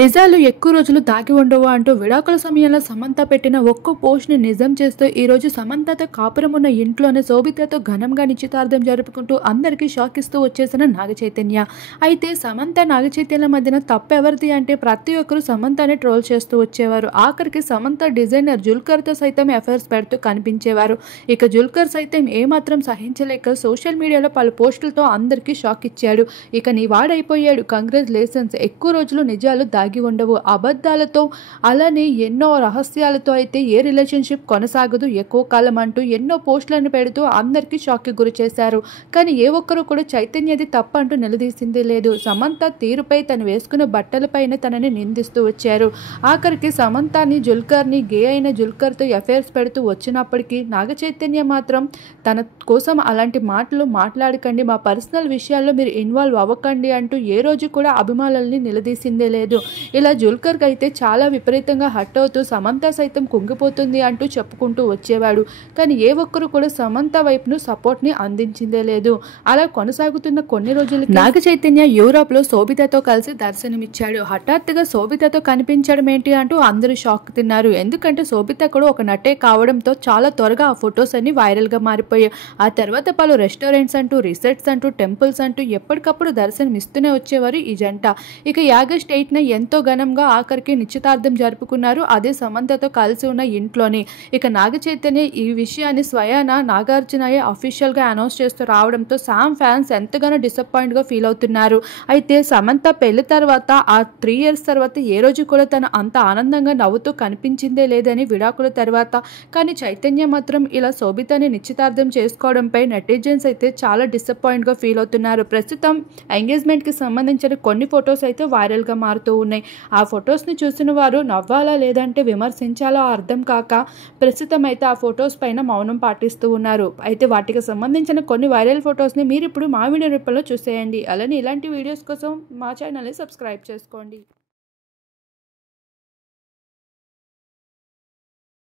నిజాలు ఎక్కువ రోజులు దాగి ఉండవు అంటూ విడాకుల సమయంలో సమంత పెట్టిన ఒక్కో పోస్ట్ని నిజం చేస్తూ ఈరోజు సమంతతో కాపురం ఉన్న ఇంట్లోనే శోభితతో ఘనంగా నిశ్చితార్థం జరుపుకుంటూ అందరికీ షాక్ ఇస్తూ వచ్చేసిన నాగచైతన్య. అయితే సమంత నాగచైతన్య మధ్యన తప్పెవరిది అంటే ప్రతి ఒక్కరు సమంతని ట్రోల్ చేస్తూ వచ్చేవారు. ఆఖరికి సమంత డిజైనర్ జుల్కర్తో సైతం అఫైర్స్ పెడుతూ కనిపించేవారు. ఇక జుల్కర్ సైతం ఏమాత్రం సహించలేక సోషల్ మీడియాలో పలు పోస్టులతో అందరికీ షాక్ ఇచ్చాడు. ఇక నీ వాడైపోయాడు, కంగ్రాచులేషన్స్, ఎక్కువ రోజులు నిజాలు దాగి ఉండవు, అబద్ధాలతో అలానే ఎన్నో రహస్యాలతో అయితే ఏ రిలేషన్షిప్ కొనసాగదు ఎక్కువ కాలం అంటూ ఎన్నో పోస్టులను పెడుతూ అందరికీ షాక్కి గురి చేశారు. కానీ ఏ ఒక్కరు కూడా చైతన్యది తప్ప అంటూ నిలదీసింది లేదు. సమంత తీరుపై తను వేసుకున్న బట్టలపైన తనని నిందిస్తూ వచ్చారు. ఆఖరికి సమంతాని జుల్కర్ని గే అయిన జుల్కర్తో అఫైర్స్ పెడుతూ వచ్చినప్పటికీ నాగచైతన్య మాత్రం తన కోసం అలాంటి మాటలు మాట్లాడకండి, మా పర్సనల్ విషయాల్లో మీరు ఇన్వాల్వ్ అవ్వకండి అంటూ ఏ రోజు కూడా అభిమానుల్ని నిలదీసిందే లేదు. ఇలా జుల్కర్కి అయితే చాలా విపరీతంగా హట్ అవుతూ సమంత సైతం కుంగిపోతుంది అంటూ చెప్పుకుంటూ వచ్చేవాడు. కానీ ఏ ఒక్కరు కూడా సమంత వైపును సపోర్ట్ని అందించిందే లేదు. అలా కొనసాగుతున్న కొన్ని రోజులకి నాగచైతన్య యూరోప్లో శోభితతో కలిసి దర్శనమిచ్చాడు. హఠాత్తుగా శోభితతో కనిపించడం ఏంటి అంటూ అందరూ షాక్ తిన్నారు. ఎందుకంటే శోభిత కూడా ఒక నటే కావడంతో చాలా త్వరగా ఆ ఫొటోస్ అన్ని వైరల్గా మారిపోయాయి. ఆ తర్వాత పలు రెస్టారెంట్స్ అంటూ, రిసార్ట్స్ అంటూ, టెంపుల్స్ అంటూ ఎప్పటికప్పుడు దర్శనం ఇస్తూనే వచ్చేవారు ఈ జంట. ఇక ఆగస్ట్ 8న ఎంతో ఘనంగా ఆఖరికి నిశ్చితార్థం జరుపుకున్నారు, అదే సమంతతో కలిసి ఉన్న ఇంట్లోనే. ఇక నాగచైతన్య ఈ విషయాన్ని స్వయాన నాగార్జునయే అఫీషియల్గా అనౌన్స్ చేస్తూ రావడంతో సామ్ ఫ్యాన్స్ ఎంతగానో డిసప్పాయింట్గా ఫీల్ అవుతున్నారు. అయితే సమంత పెళ్లి తర్వాత ఆ 3 years తర్వాత ఏ రోజు కూడా తను అంత ఆనందంగా నవ్వుతూ కనిపించిందే లేదని విడాకుల తర్వాత. కానీ చైతన్య మాత్రం ఇలా శోభితని నిశ్చితార్థం చేసుకోవడంపై నెటిజన్స్ అయితే చాలా డిసప్పాయింట్గా ఫీల్ అవుతున్నారు. ప్రస్తుతం ఎంగేజ్మెంట్కి సంబంధించిన కొన్ని ఫొటోస్ అయితే వైరల్గా మారుతూ ఉన్నాయి. ఆ ఫొటోస్ని చూసిన వారు నవ్వాలా లేదంటే విమర్శించాలా అర్థం కాక ప్రస్తుతం అయితే ఆ ఫొటోస్ పైన మౌనం పాటిస్తూ ఉన్నారు. అయితే వాటికి సంబంధించిన కొన్ని వైరల్ ఫొటోస్ని మీరు ఇప్పుడు మా వీడియో రూపంలో చూసేయండి. అలానే ఇలాంటి వీడియోస్ కోసం మా ఛానల్ని సబ్స్క్రైబ్ చేసుకోండి.